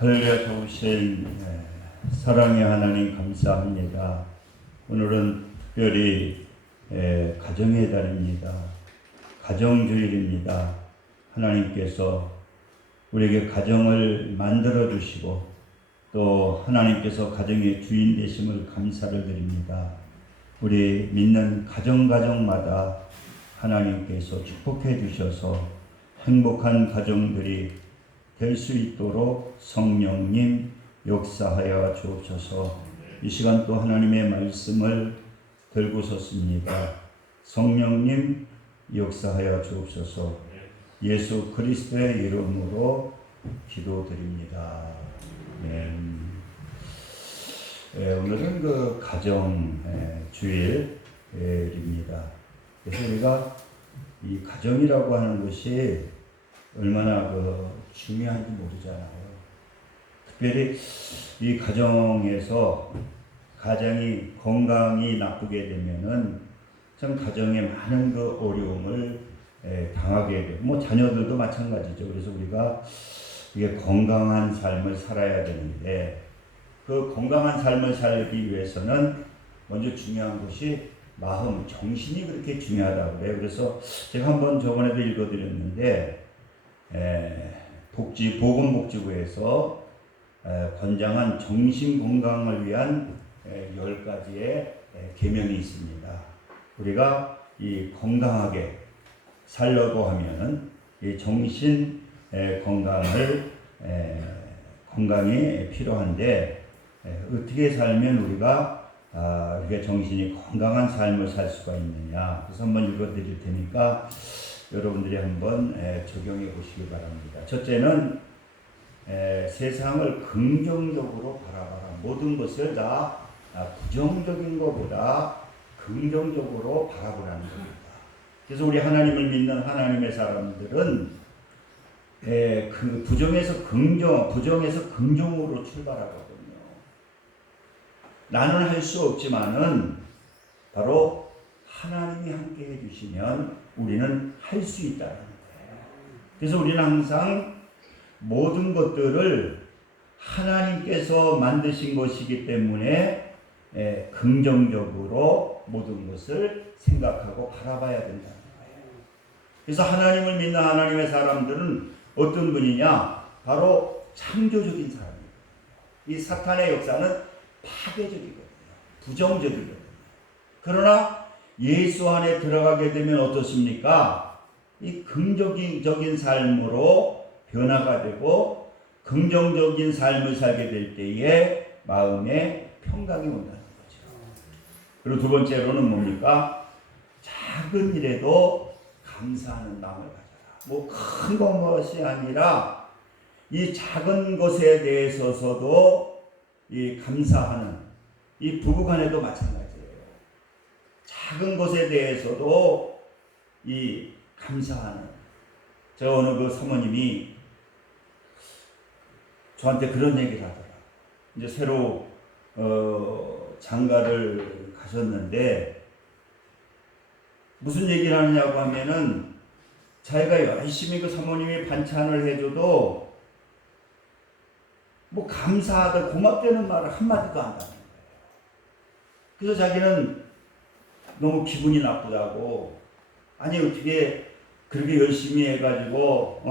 할렐루야. 좋으신 사랑의 하나님 감사합니다. 오늘은 특별히 가정의 달입니다. 가정주일입니다. 하나님께서 우리에게 가정을 만들어 주시고 또 하나님께서 가정의 주인 되심을 감사를 드립니다. 우리 믿는 가정마다 하나님께서 축복해 주셔서 행복한 가정들이 될 수 있도록 성령님 역사하여 주옵소서. 이 시간 또 하나님의 말씀을 들고 섰습니다. 성령님 역사하여 주옵소서. 예수 그리스도의 이름으로 기도드립니다. 오늘은 그 가정 주일입니다. 그래서 우리가 이 가정이라고 하는 것이 얼마나 중요한지 모르잖아요. 특별히 이 가정에서 가정이 건강이 나쁘게 되면은 참 가정에 많은 어려움을 당하게 돼요. 뭐 자녀들도 마찬가지죠. 그래서 우리가 이게 건강한 삶을 살아야 되는데 그 건강한 삶을 살기 위해서는 먼저 중요한 것이 마음, 정신이 그렇게 중요하다고 그래요. 그래서 제가 한번 저번에도 읽어드렸는데 보건복지부에서 권장한 정신 건강을 위한 10가지의 계명이 있습니다. 우리가 이 건강하게 살려고 하면은 이 정신 건강이 필요한데 어떻게 살면 우리가 이렇게 정신이 건강한 삶을 살 수가 있느냐. 그래서 한번 읽어드릴 테니까 여러분들이 한번 적용해 보시기 바랍니다. 첫째는 세상을 긍정적으로 바라봐라. 모든 것을 다 부정적인 것보다 긍정적으로 바라보라는 겁니다. 그래서 우리 하나님을 믿는 하나님의 사람들은 그 부정에서 긍정으로 출발하거든요. 나는 할 수 없지만은 바로 하나님이 함께 해주시면 우리는 할 수 있다는 거예요. 그래서 우리는 항상 모든 것들을 하나님께서 만드신 것이기 때문에 긍정적으로 모든 것을 생각하고 바라봐야 된다는 거예요. 그래서 하나님을 믿는 하나님의 사람들은 어떤 분이냐? 바로 창조적인 사람이에요. 이 사탄의 역사는 파괴적이거든요. 부정적이거든요. 그러나 예수 안에 들어가게 되면 어떻습니까? 이 긍정적인 삶으로 변화가 되고 긍정적인 삶을 살게 될 때에 마음에 평강이 온다는 거죠. 그리고 두 번째로는 뭡니까? 작은 일에도 감사하는 마음을 가져라. 뭐 큰 것이 아니라 이 작은 것에 대해서도 이 감사하는, 이 부부간에도 마찬가지예요. 작은 것에 대해서도 이 감사하는. 저 어느 사모님이 저한테 그런 얘기를 하더라. 이제 새로 장가를 가셨는데 무슨 얘기를 하느냐고 하면은 자기가 열심히 그 사모님이 반찬을 해줘도 뭐 감사하다 고맙다는 말을 한마디도 안 하는 거예요. 그래서 자기는 너무 기분이 나쁘다고, 아니 어떻게 그렇게 열심히 해가지고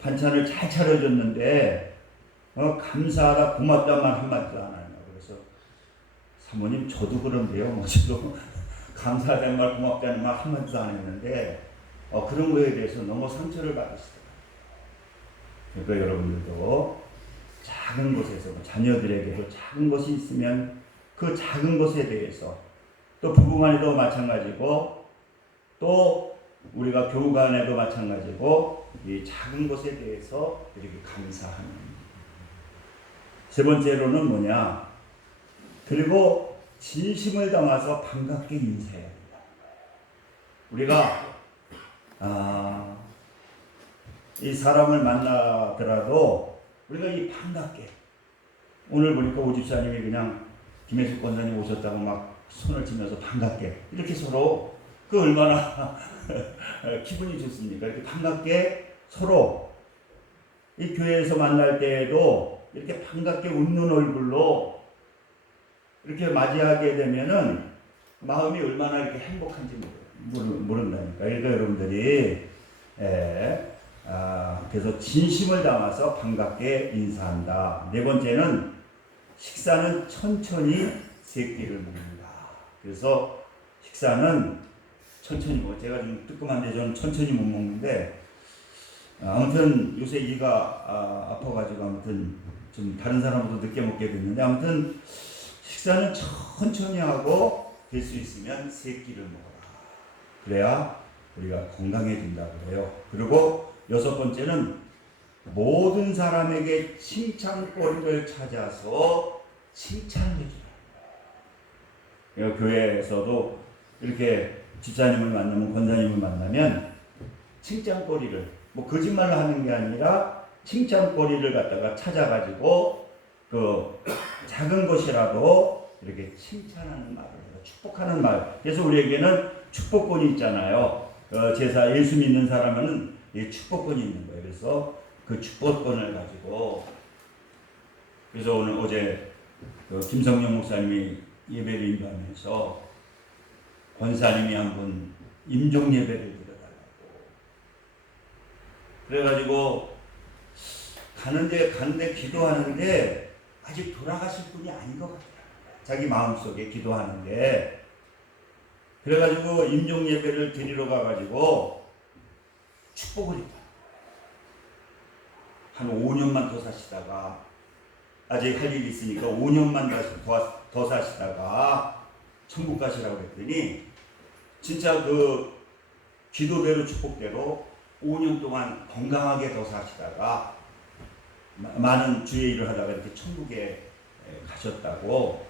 반찬을 잘 차려줬는데 감사하다 고맙다 말 한마디도 안 하냐고. 그래서 사모님 저도 그런데요. 뭐 저도 감사하다는 말 고맙다는 말 한마디도 안 했는데 그런 거에 대해서 너무 상처를 받으시더라고요. 그러니까 여러분들도 작은 곳에서 자녀들에게도 작은 것이 있으면 그 작은 것에 대해서, 또 부부간에도 마찬가지고 또 우리가 교우간에도 마찬가지고 이 작은 것에 대해서 이렇게 감사하는. 세 번째로는 뭐냐? 그리고 진심을 담아서 반갑게 인사해야 된다. 우리가 이 사람을 만나더라도 우리가 이 반갑게, 오늘 보니까 오집사님이 그냥 김혜숙 권사님 오셨다고 막 손을 치면서 반갑게 이렇게 서로 얼마나 기분이 좋습니까? 이렇게 반갑게 서로 이 교회에서 만날 때에도 이렇게 반갑게 웃는 얼굴로 이렇게 맞이하게 되면은 마음이 얼마나 이렇게 행복한지 모른다니까. 그러니까 여러분들이 그래서 진심을 담아서 반갑게 인사한다. 네 번째는 식사는 천천히 세 끼를 먹는다. 그래서 식사는 천천히 먹어. 제가 좀 뜨끔한데 저는 천천히 못 먹는데 아무튼 요새 이가 아파가지고 아무튼 좀 다른 사람보다 늦게 먹게 됐는데 아무튼 식사는 천천히 하고 될 수 있으면 세 끼를 먹어라. 그래야 우리가 건강해진다고 해요. 그리고 여섯 번째는 모든 사람에게 칭찬거리를 찾아서 칭찬을 해주라. 교회에서도 이렇게 집사님을 만나면 권사님을 만나면 칭찬거리를 뭐 거짓말을 하는 게 아니라 칭찬거리를 갖다가 찾아가지고 그 작은 것이라도 이렇게 칭찬하는 말을 해요. 축복하는 말. 그래서 우리에게는 축복권이 있잖아요. 제사 예수 믿는 사람은 이 축복권이 있는 거예요. 그래서 그 축복권을 가지고 그래서 어제 김성령 목사님이 예배를 인도하면서 권사님이 한 분 임종 예배를 드려달라고 그래가지고 가는데 기도하는데 아직 돌아가실 분이 아닌 것 같아요. 자기 마음속에 기도하는데 그래가지고 임종 예배를 드리러 가가지고 축복을 했다. 한 5년만 더 사시다가 아직 할 일이 있으니까 5년만 더 사시다가 천국 가시라고 했더니 진짜 그 기도대로 축복대로 5년 동안 건강하게 더 사시다가 많은 주의 일을 하다가 이렇게 천국에 가셨다고.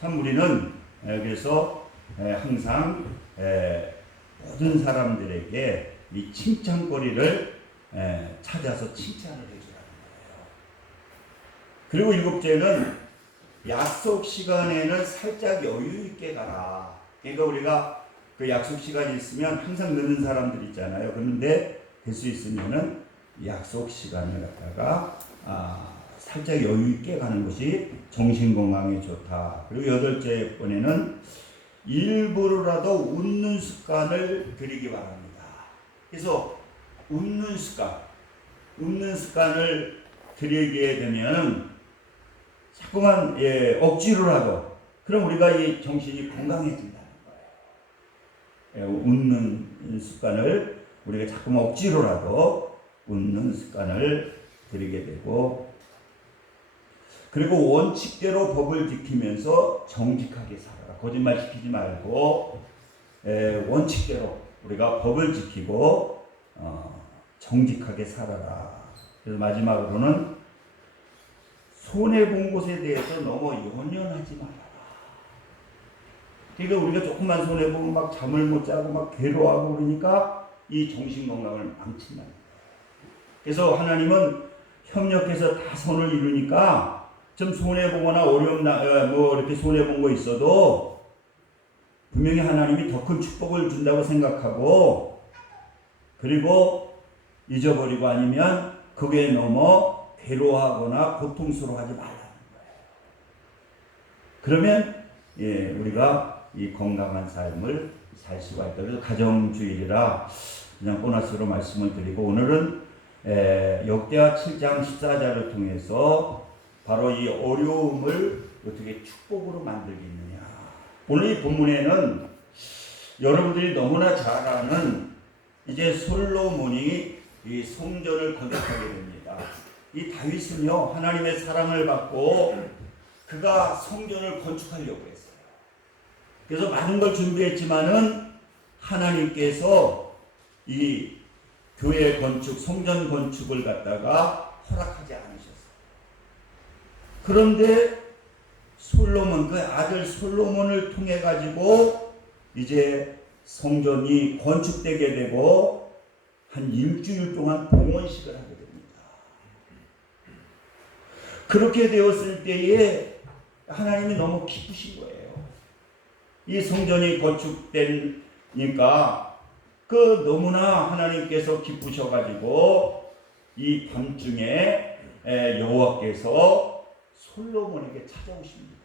참 우리는 그래서 항상 모든 사람들에게 이 칭찬거리를 찾아서 칭찬을 해주라는 거예요. 그리고 일곱째는 약속 시간에는 살짝 여유 있게 가라. 그러니까 우리가 그 약속 시간이 있으면 항상 늦는 사람들 있잖아요. 그런데 될 수 있으면은 약속 시간을 갖다가 살짝 여유 있게 가는 것이 정신 건강에 좋다. 그리고 여덟째 번에는 일부러라도 웃는 습관을 들이기 바랍니다. 그래서 웃는 습관을 들이게 되면 자꾸만 억지로라도 그럼 우리가 이 정신이 건강해진다는 거예요. 웃는 습관을 우리가 자꾸만 억지로라도 웃는 습관을 들이게 되고 그리고 원칙대로 법을 지키면서 정직하게 살아라. 거짓말 시키지 말고 원칙대로 우리가 법을 지키고 정직하게 살아라. 그래서 마지막으로는 손해본 것에 대해서 너무 연연하지 말아라. 그러니까 우리가 조금만 손해보면 막 잠을 못 자고 막 괴로워하고 그러니까 이 정신건강을 망친다. 그래서 하나님은 협력해서 다 선을 이루니까 좀 손해보거나 어려움 뭐 이렇게 손해본 거 있어도 분명히 하나님이 더 큰 축복을 준다고 생각하고 그리고 잊어버리고 아니면 그게 넘어 괴로워하거나 고통스러워하지 말라는 거예요. 그러면 우리가 이 건강한 삶을 살 수가 있다. 그래서 가정주일이라 그냥 보너스로 말씀을 드리고 오늘은 역대하 7장 14절을 통해서 바로 이 어려움을 어떻게 축복으로 만들겠느냐. 오늘 이 본문에는 여러분들이 너무나 잘 아는 이제 솔로몬이 이 성전을 건축하게 됩니다. 이 다윗은요 하나님의 사랑을 받고 그가 성전을 건축하려고 했어요. 그래서 많은 걸 준비했지만은 하나님께서 이 교회 건축, 성전 건축을 갖다가 허락하지 않으셨어요. 그런데 솔로몬, 그 아들 솔로몬을 통해 가지고 이제 성전이 건축되게 되고 한 일주일 동안 봉헌식을 하게 됩니다. 그렇게 되었을 때에 하나님이 너무 기쁘신 거예요. 이 성전이 건축되니까 그 너무나 하나님께서 기쁘셔가지고 이 밤중에 여호와께서 솔로몬에게 찾아오십니다.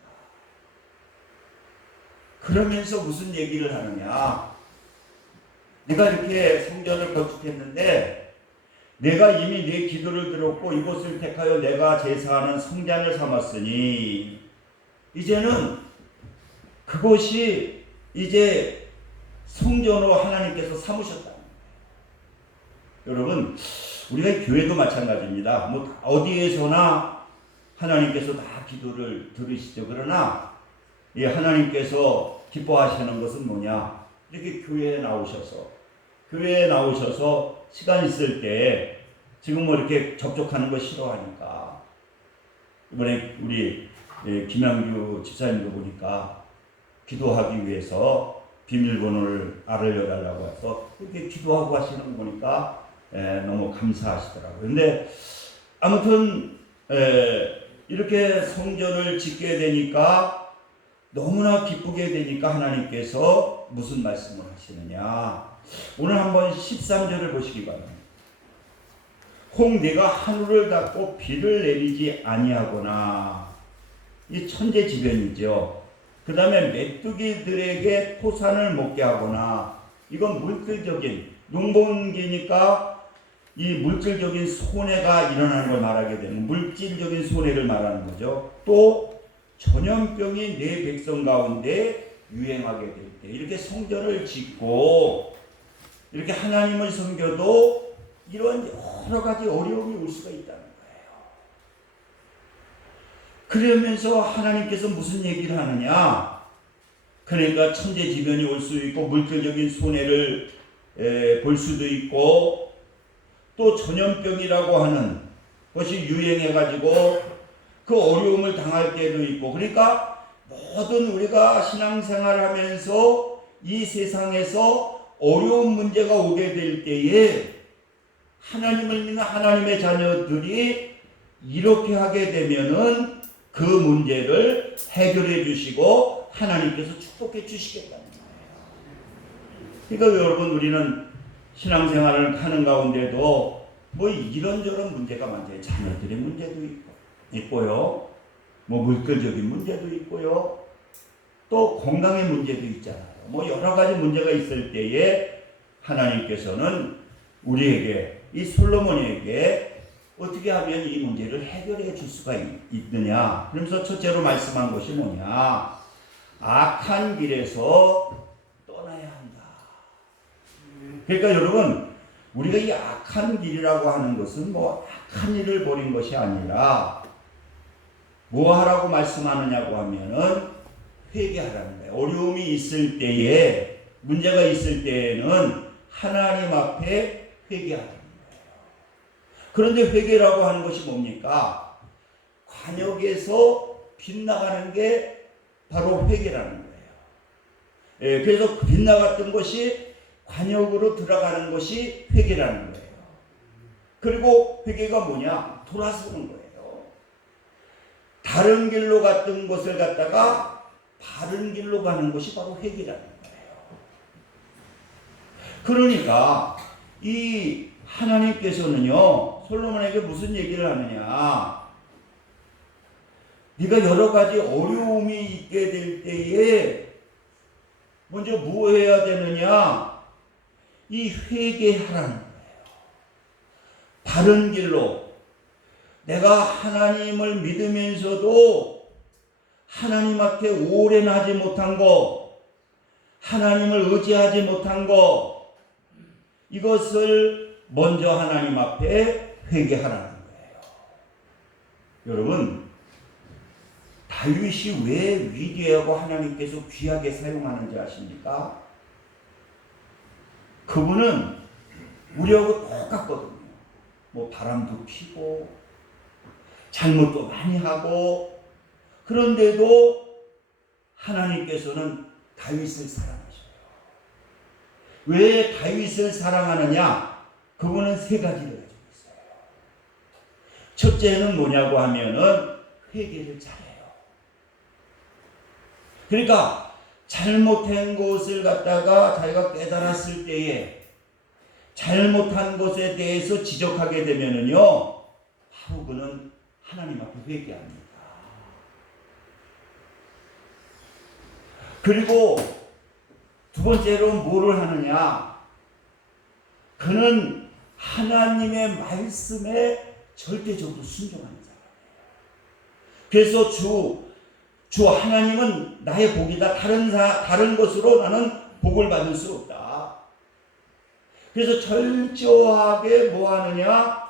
그러면서 무슨 얘기를 하느냐? 내가 이렇게 성전을 건축했는데 내가 이미 내 기도를 들었고 이곳을 택하여 내가 제사하는 성전을 삼았으니 이제는 그곳이 이제 성전으로 하나님께서 삼으셨다는 거예요. 여러분, 우리가 교회도 마찬가지입니다. 뭐 어디에서나 하나님께서 다 기도를 들으시죠. 그러나 이 하나님께서 기뻐하시는 것은 뭐냐? 이렇게 교회에 나오셔서 시간 있을 때 지금 뭐 이렇게 접촉하는 거 싫어하니까 이번에 우리 김양규 집사님도 보니까 기도하기 위해서 비밀번호를 알려달라고 해서 그렇게 기도하고 하시는 거 보니까 너무 감사하시더라고요. 근데 아무튼 이렇게 성전을 짓게 되니까 너무나 기쁘게 되니까 하나님께서 무슨 말씀을 하시느냐? 오늘 한번 13절을 보시기 바랍니다. 혹 내가 하늘을 닫고 비를 내리지 아니하거나, 이 천재지변이죠. 그 다음에 메뚜기들에게 토산을 먹게 하거나, 이건 물질적인, 농번기니까 이 물질적인 손해가 일어나는 걸 말하게 되는, 물질적인 손해를 말하는 거죠. 또 전염병이 내 백성 가운데 유행하게 될 때, 이렇게 성전을 짓고 이렇게 하나님을 섬겨도 이런 여러 가지 어려움이 올 수가 있다는 거예요. 그러면서 하나님께서 무슨 얘기를 하느냐? 그러니까 천재지변이 올 수 있고 물질적인 손해를 볼 수도 있고 또 전염병이라고 하는 것이 유행해가지고 그 어려움을 당할 때도 있고, 그러니까 모든 우리가 신앙생활하면서 이 세상에서 어려운 문제가 오게 될 때에 하나님을 믿는 하나님의 자녀들이 이렇게 하게 되면은 그 문제를 해결해 주시고 하나님께서 축복해 주시겠다는 거예요. 그러니까 여러분, 우리는 신앙생활을 하는 가운데도 뭐 이런저런 문제가 많아요. 자녀들의 문제도 있고요. 뭐 물질적인 문제도 있고요. 또 건강의 문제도 있잖아요. 뭐 여러 가지 문제가 있을 때에 하나님께서는 우리에게, 이 솔로몬에게 어떻게 하면 이 문제를 해결해 줄 수가 있느냐. 그러면서 첫째로 말씀한 것이 뭐냐? 악한 길에서 떠나야 한다. 그러니까 여러분, 우리가 이 악한 길이라고 하는 것은 뭐 악한 일을 벌인 것이 아니라 뭐 하라고 말씀하느냐고 하면은 회개하라는 거예요. 어려움이 있을 때에, 문제가 있을 때에는 하나님 앞에 회개하라는 거예요. 그런데 회개라고 하는 것이 뭡니까? 관역에서 빗나가는 게 바로 회개라는 거예요. 그래서 빗나갔던 것이 관역으로 들어가는 것이 회개라는 거예요. 그리고 회개가 뭐냐? 돌아서는 거예요. 다른 길로 갔던 것을 갖다가 바른 길로 가는 것이 바로 회개라는 거예요. 그러니까 이 하나님께서는요, 솔로몬에게 무슨 얘기를 하느냐? 네가 여러 가지 어려움이 있게 될 때에 먼저 뭐 해야 되느냐? 이 회개하라는 거예요. 바른 길로. 내가 하나님을 믿으면서도 하나님 앞에 오래 하지 못한 거, 하나님을 의지하지 못한 거, 이것을 먼저 하나님 앞에 회개하라는 거예요. 여러분, 다윗이 왜 위대하고 하나님께서 귀하게 사용하는지 아십니까? 그분은 우리하고 똑같거든요. 뭐 바람도 피고 잘못도 많이 하고, 그런데도 하나님께서는 다윗을 사랑하셔요. 왜 다윗을 사랑하느냐? 그분은 세 가지를 가지고 있어요. 첫째는 뭐냐고 하면은 회개를 잘해요. 그러니까 잘못한 것을 갖다가 자기가 깨달았을 때에, 잘못한 것에 대해서 지적하게 되면은요, 바로 그는 하나님 앞에 회개합니다. 그리고 두 번째로 뭐를 하느냐? 그는 하나님의 말씀에 절대적으로 순종하는 사람이에요. 그래서 주 하나님은 나의 복이다. 다른 것으로 나는 복을 받을 수 없다. 그래서 철저하게 뭐 하느냐?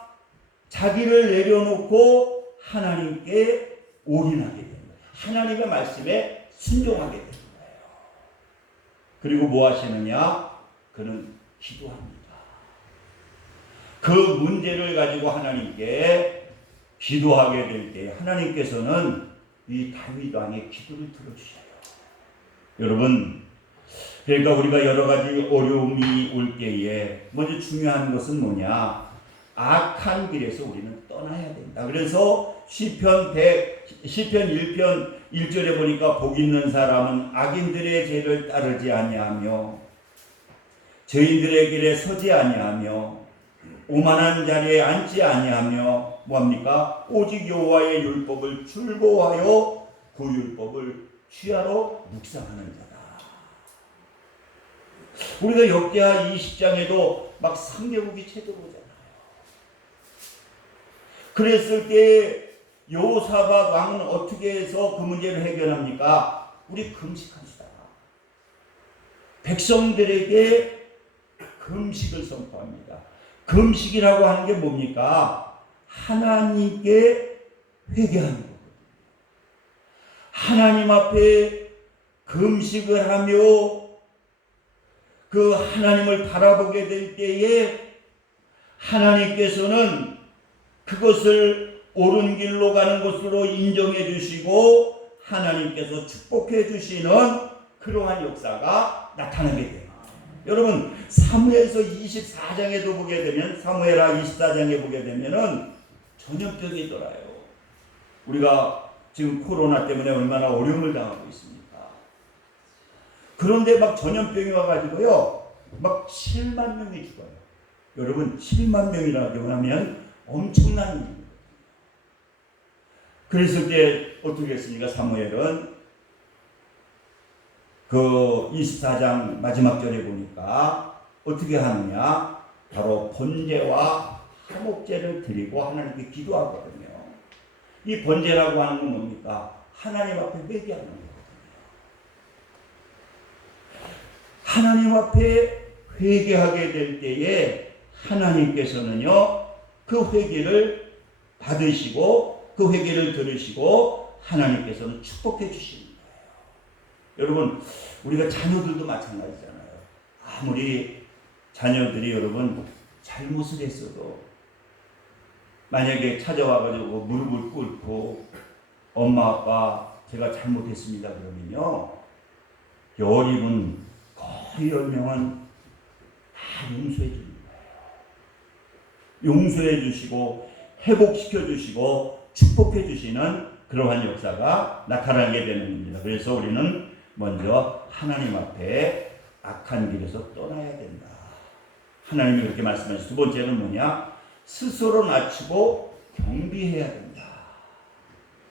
자기를 내려놓고 하나님께 올인하게 되는 거예요. 하나님의 말씀에 순종하게 되는 거예요. 그리고 뭐 하시느냐? 그는 기도합니다. 그 문제를 가지고 하나님께 기도하게 될 때 하나님께서는 이 다윗 왕의 기도를 들어주셔요. 여러분, 그러니까 우리가 여러 가지 어려움이 올 때에 먼저 중요한 것은 뭐냐? 악한 길에서 우리는 떠나야 된다. 그래서 시편 1편 1절에 보니까 복 있는 사람은 악인들의 죄를 따르지 아니하며 죄인들의 길에 서지 아니하며 오만한 자리에 앉지 아니하며 뭐합니까? 오직 여호와의 율법을 즐거워하여 그 율법을 취하러 묵상하는 자다. 우리가 역대하 20장에도 막 상계국이 쳐들어오잖아요. 그랬을 때 여호사밧 왕은 어떻게 해서 그 문제를 해결합니까? 우리 금식합시다. 백성들에게 금식을 선포합니다. 금식이라고 하는 게 뭡니까? 하나님께 회개하는 거거든요. 하나님 앞에 금식을 하며 그 하나님을 바라보게 될 때에 하나님께서는 그것을 옳은 길로 가는 것으로 인정해 주시고 하나님께서 축복해 주시는 그러한 역사가 나타나게 돼요. 여러분, 사무엘서 24장에도 보게 되면, 사무엘하 24장에 보게 되면은 전염병이 돌아요. 우리가 지금 코로나 때문에 얼마나 어려움을 당하고 있습니까? 그런데 막 전염병이 와가지고요, 막 7만 명이 죽어요. 여러분, 7만 명이라고 하면 엄청난 일입니다. 그랬을 때 어떻게 했습니까? 사무엘은 그 24장 마지막 절에 보니까 어떻게 하느냐? 바로 번제와 화목제를 드리고 하나님께 기도하거든요. 이 번제라고 하는 건 뭡니까? 하나님 앞에 회개하는 거거든요. 하나님 앞에 회개하게 될 때에 하나님께서는요, 그 회개를 받으시고 그 회개를 들으시고 하나님께서는 축복해 주시는 거예요. 여러분, 우리가 자녀들도 마찬가지잖아요. 아무리 자녀들이 여러분 잘못을 했어도 만약에 찾아와가지고 무릎을 꿇고 엄마 아빠 제가 잘못했습니다 그러면요, 10입은 거의 10명은 다 용서해 주는 거예요. 용서해 주시고 회복시켜 주시고 축복해 주시는 그러한 역사가 나타나게 되는 겁니다. 그래서 우리는 먼저 하나님 앞에 악한 길에서 떠나야 된다. 하나님이 그렇게 말씀하시죠. 두 번째는 뭐냐? 스스로 낮추고 경비해야 된다.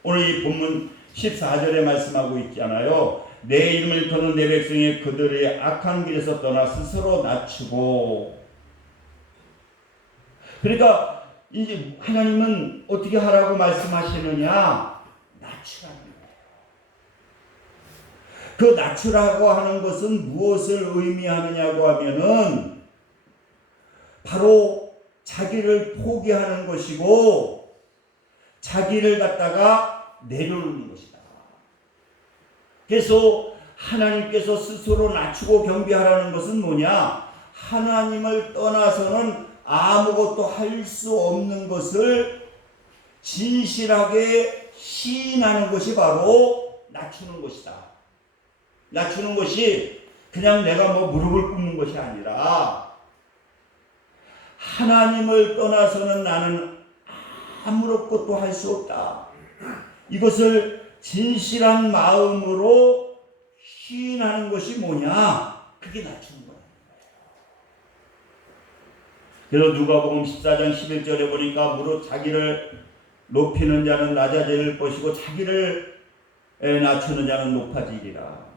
오늘 이 본문 14절에 말씀하고 있잖아요. 내 이름을 터는 내 백성이 그들의 악한 길에서 떠나 스스로 낮추고. 그러니까 이제 하나님은 어떻게 하라고 말씀하시느냐? 낮추라는 거예요. 그 낮추라고 하는 것은 무엇을 의미하느냐고 하면은 바로 자기를 포기하는 것이고 자기를 갖다가 내려놓는 것이다. 그래서 하나님께서 스스로 낮추고 경배하라는 것은 뭐냐? 하나님을 떠나서는 아무것도 할 수 없는 것을 진실하게 시인하는 것이 바로 낮추는 것이다. 낮추는 것이 그냥 내가 뭐 무릎을 꿇는 것이 아니라 하나님을 떠나서는 나는 아무것도 할 수 없다. 이것을 진실한 마음으로 시인하는 것이 뭐냐? 그게 낮추는 거예요. 그래서 누가복음 14장 11절에 보니까 무릇 자기를 높이는 자는 낮아질 것이고 자기를 낮추는 자는 높아지리라.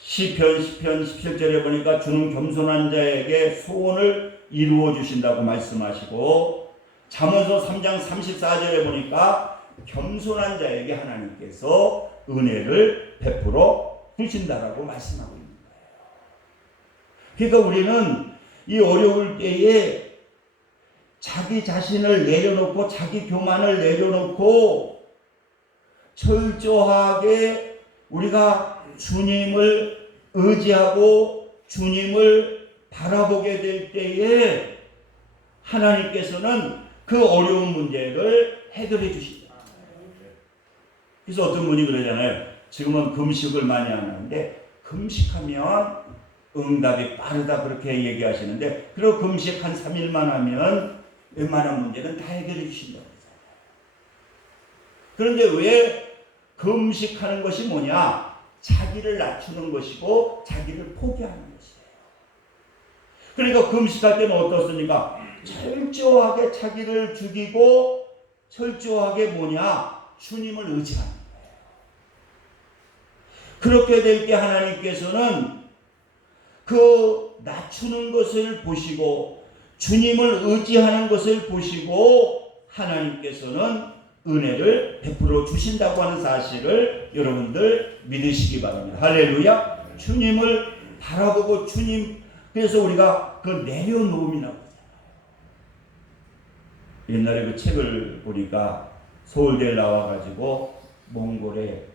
시편 17절에 보니까 주는 겸손한 자에게 소원을 이루어 주신다고 말씀하시고, 잠언서 3장 34절에 보니까 겸손한 자에게 하나님께서 은혜를 베풀어 주신다라고 말씀하고 있는 거예요. 그러니까 우리는 이 어려울 때에 자기 자신을 내려놓고 자기 교만을 내려놓고 철저하게 우리가 주님을 의지하고 주님을 바라보게 될 때에 하나님께서는 그 어려운 문제를 해결해 주신다. 그래서 어떤 분이 그러잖아요. 지금은 금식을 많이 하는데 금식하면 응답이 빠르다 그렇게 얘기하시는데, 그리고 금식 한 3일만 하면 웬만한 문제는 다 해결해 주신다고 하잖아요. 그런데 왜 금식하는 것이 뭐냐? 자기를 낮추는 것이고 자기를 포기하는 것이에요. 그러니까 금식할 때는 어떻습니까? 철저하게 자기를 죽이고 철저하게 뭐냐? 주님을 의지하는 거예요. 그렇게 될 때 하나님께서는 그 낮추는 것을 보시고 주님을 의지하는 것을 보시고 하나님께서는 은혜를 베풀어 주신다고 하는 사실을 여러분들 믿으시기 바랍니다. 할렐루야. 주님을 바라보고 주님, 그래서 우리가 그 내려놓음이라고 하잖아요. 옛날에 그 책을 보니까 서울대에 나와가지고 몽골에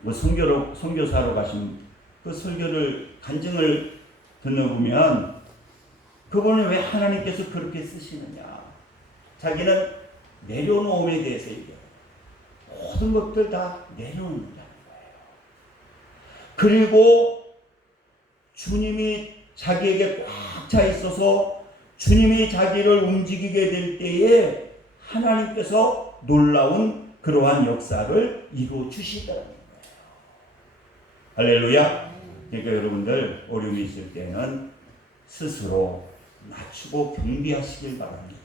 뭐 선교사로 가신 그 설교를 간증을 듣는보면 그분은 왜 하나님께서 그렇게 쓰시느냐? 자기는 내려놓음에 대해서 얘기해요. 모든 것들 다 내려놓는다는 거예요. 그리고 주님이 자기에게 꽉 차 있어서 주님이 자기를 움직이게 될 때에 하나님께서 놀라운 그러한 역사를 이루어 주시더라는 거예요. 할렐루야. 그러니까 여러분들 어려움이 있을 때는 스스로 낮추고 경비하시길 바랍니다.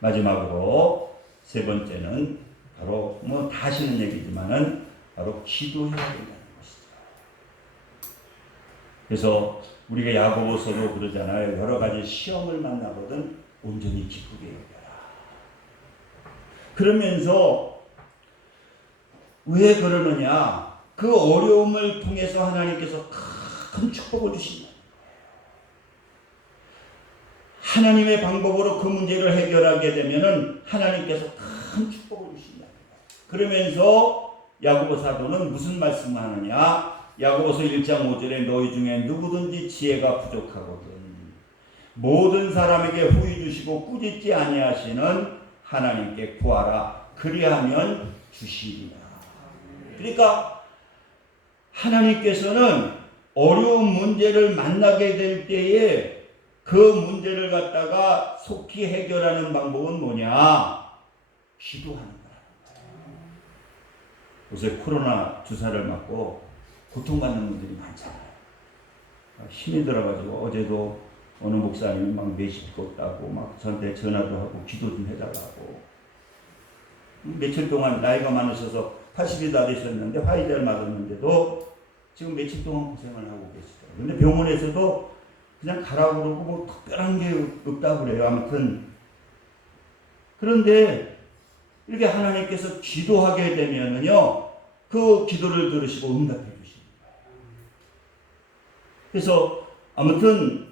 마지막으로 세 번째는 바로 뭐 다 하시는 얘기지만은 바로 기도해야 된다는 것이죠. 그래서 우리가 야고보서도 그러잖아요. 여러 가지 시험을 만나거든 온전히 기쁘게 여겨라. 그러면서 왜 그러느냐? 그 어려움을 통해서 하나님께서 큰 축복을 주신다. 하나님의 방법으로 그 문제를 해결하게 되면은 하나님께서 큰 축복을 주신다. 그러면서 야고보 사도는 무슨 말씀을 하느냐? 야고보서 1장 5절에 너희 중에 누구든지 지혜가 부족하거든 모든 사람에게 후히 주시고 꾸짖지 아니하시는 하나님께 구하라. 그리하면 주시리라. 그러니까 하나님께서는 어려운 문제를 만나게 될 때에 그 문제를 갖다가 속히 해결하는 방법은 뭐냐? 기도하는 거라는 거예요. 요새 코로나 주사를 맞고 고통받는 분들이 많잖아요. 힘이 들어가지고 어제도 어느 목사님이 막 메시지 걷다고 막 저한테 전화도 하고 기도 좀 해달라고. 며칠 동안 나이가 많으셔서 80이 다 되셨는데 화이자를 맞았는데도 지금 며칠 동안 고생을 하고 계시죠. 근데 병원에서도 그냥 가라고 그러고 뭐 특별한 게 없다고 그래요. 아무튼. 그런데 이렇게 하나님께서 기도하게 되면은요, 그 기도를 들으시고 응답해 주시는 거예요. 그래서 아무튼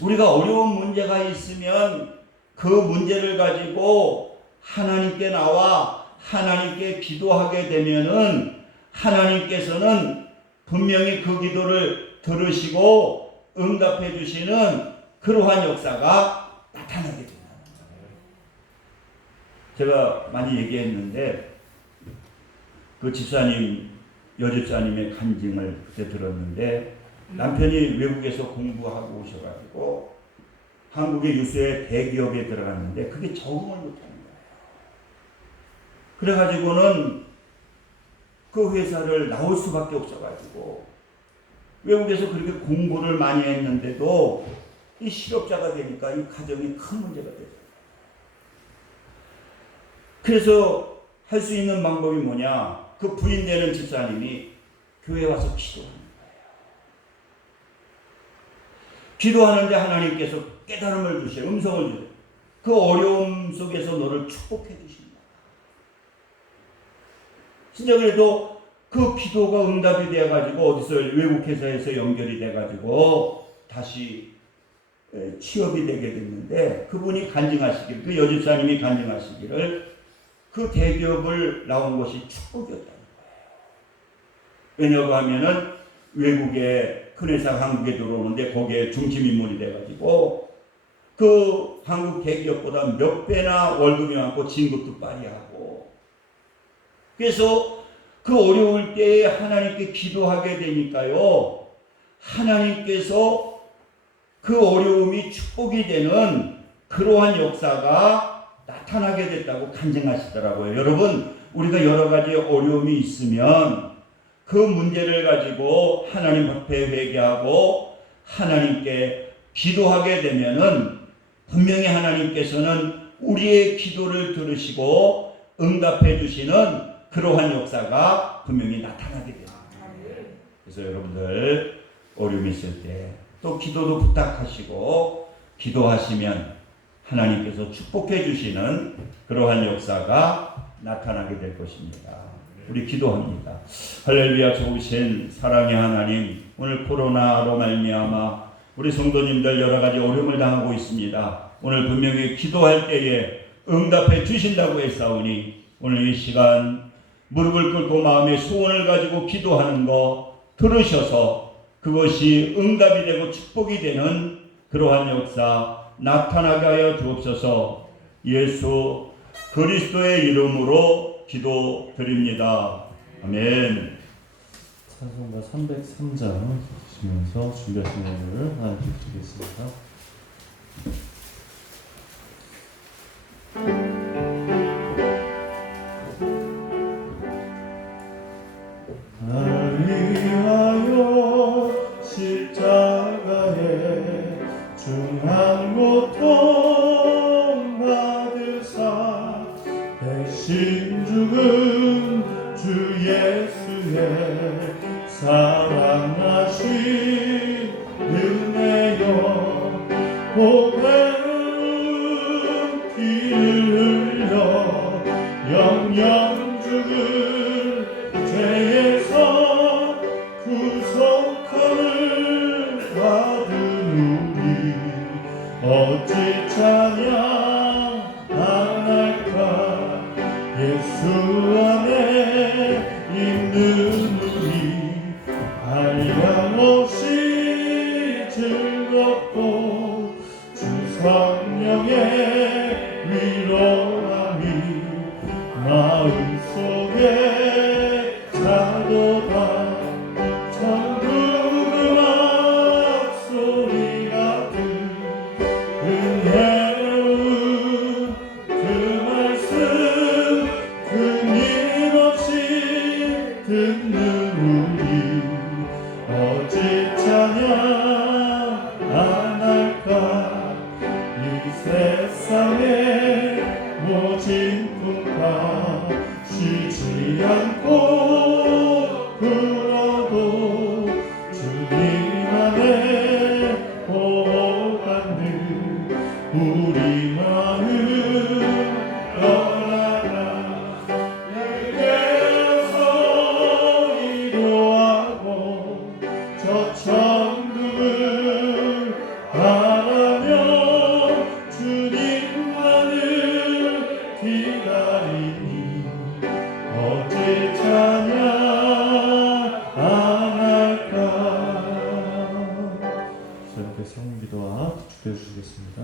우리가 어려운 문제가 있으면 그 문제를 가지고 하나님께 나와 하나님께 기도하게 되면은 하나님께서는 분명히 그 기도를 들으시고 응답해 주시는 그러한 역사가 나타나게 된다는 거예요. 제가 많이 얘기했는데 그 집사님, 여집사님의 간증을 그때 들었는데 남편이 외국에서 공부하고 오셔가지고 한국의 유수의 대기업에 들어갔는데 그게 적응을 못하는 거예요. 그래가지고는 그 회사를 나올 수밖에 없어가지고 외국에서 그렇게 공부를 많이 했는데도 이 실업자가 되니까 이 가정이 큰 문제가 되죠. 그래서 할 수 있는 방법이 뭐냐? 그 부인 되는 집사님이 교회 와서 기도하는 거예요. 기도하는데 하나님께서 깨달음을 주셔요. 음성을 주셔요. 그 어려움 속에서 너를 축복해 주신다. 진짜 그래도 그 기도가 응답이 되어가지고 어디서 외국 회사에서 연결이 돼가지고 다시 취업이 되게 됐는데, 그분이 간증하시기를, 그 여집사님이 간증하시기를 그 대기업을 나온 것이 축복이었다는 거예요. 왜냐고 하면은 외국에 큰 회사 한국에 들어오는데 거기에 중심 인물이 돼가지고 그 한국 대기업보다 몇 배나 월급이 많고 진급도 빨리 하고, 그래서 그 어려울 때에 하나님께 기도하게 되니까요, 하나님께서 그 어려움이 축복이 되는 그러한 역사가 나타나게 됐다고 간증하시더라고요. 여러분, 우리가 여러 가지 어려움이 있으면 그 문제를 가지고 하나님 앞에 회개하고 하나님께 기도하게 되면은 분명히 하나님께서는 우리의 기도를 들으시고 응답해 주시는 그러한 역사가 분명히 나타나게 됩니다. 그래서 여러분들 어려움이 있을 때 또 기도도 부탁하시고 기도하시면 하나님께서 축복해 주시는 그러한 역사가 나타나게 될 것입니다. 우리 기도합니다. 할렐루야. 좋으신 사랑의 하나님, 오늘 코로나로 말미암아 우리 성도님들 여러 가지 어려움을 당하고 있습니다. 오늘 분명히 기도할 때에 응답해 주신다고 했사오니 오늘 이 시간 무릎을 꿇고 마음의 소원을 가지고 기도하는 거 들으셔서 그것이 응답이 되고 축복이 되는 그러한 역사 나타나게 하여 주옵소서. 예수 그리스도의 이름으로 기도드립니다. 아멘. 찬송가 303장 드시면서 준비하신 노래를 하나님께 드리겠습니다. 나를 위하여 십자가에 중한 고통 받으사 대신 죽은 주 예수의 사랑하신 은혜여 보배운 피를 흘려 영영 죽은 죄에서 구속함을 받은 우리 어찌 찬양 안 할까. 예수 안에 있는 우리 한량없이 즐겁고 주 성령의 위로함이 마음속에 자도다. 천국 음악 소리 같은 은혜로운 그 말씀 끊임없이 듣는 우리 어찌 찬양 안 할까. 이 세상의 모진 풍파 쉬지 않고 불어도 주님 안에 보호받는 우리 마음 떠나라. 내게서 기도하고 저 천국을 바라며 주님만을 기다리니 어찌 찬양 안 할까. 저렇게 성기도와 주께 주시겠습니다.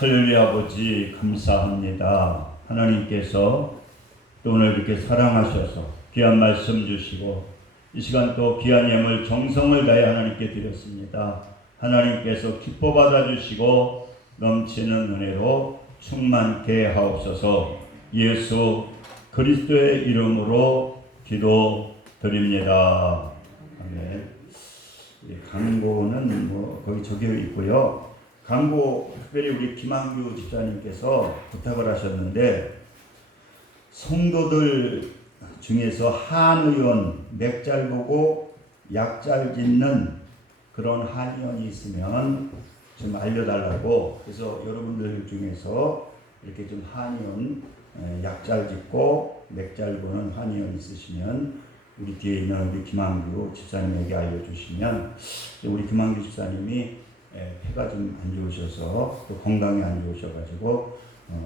할렐루야. 아버지 감사합니다. 하나님께서 또 오늘 이렇게 사랑하셔서 귀한 말씀 주시고 이 시간 또 귀한 예물 정성을 다해 하나님께 드렸습니다. 하나님께서 기뻐 받아주시고 넘치는 은혜로 충만케 하옵소서. 예수 그리스도의 이름으로 기도드립니다. 아멘. 강고는 뭐 거기 적혀 있고요. 강고 특별히 우리 김한규 집사님께서 부탁을 하셨는데 성도들 중에서 한의원 맥잘 보고 약잘 짓는 그런 한의원이 있으면 좀 알려달라고. 그래서 여러분들 중에서 이렇게 좀 한의원 약잘 짓고 맥잘 보는 한의원 있으시면 우리 뒤에 있는 우리 김한규 집사님에게 알려주시면, 우리 김한규 집사님이 폐가 좀 안 좋으셔서 또 건강이 안 좋으셔가지고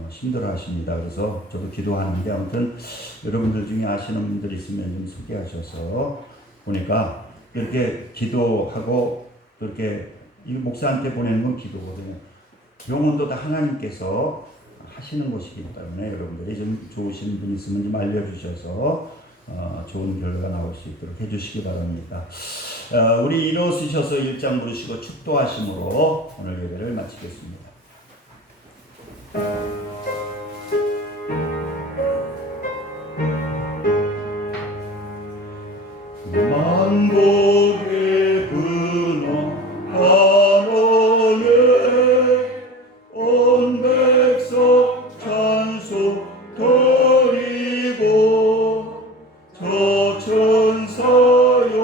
힘들어하십니다. 그래서 저도 기도하는데 아무튼 여러분들 중에 아시는 분들 있으면 좀 소개하셔서 보니까 이렇게 기도하고 또 이렇게 이 목사한테 보내는 건 기도거든요. 병원도 다 하나님께서 하시는 곳이기 때문에 여러분들이 좀 좋으신 분 있으면 좀 알려주셔서 좋은 결과가 나올 수 있도록 해주시기 바랍니다. 우리 일어서셔서 1장 부르시고 축도하심으로 오늘 예배를 마치겠습니다. 만복의 근원 하늘에 온 백성 찬송 드리고 저 천사여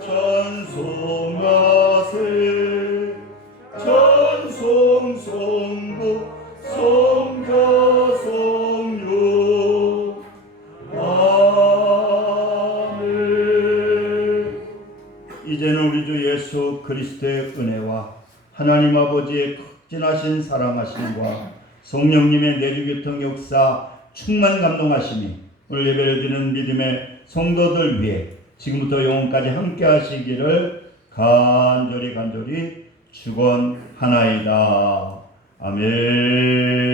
찬송하세 찬송 성부 성자 성령 아멘. 이제는 우리 주 예수 그리스도의 은혜와 하나님 아버지의 극진하신 사랑하심과 성령님의 내주교통 역사 충만 감동하심이 오늘 예배를 드리는 믿음의 성도들 위해 지금부터 영원까지 함께 하시기를 간절히 축원하나이다. 아멘.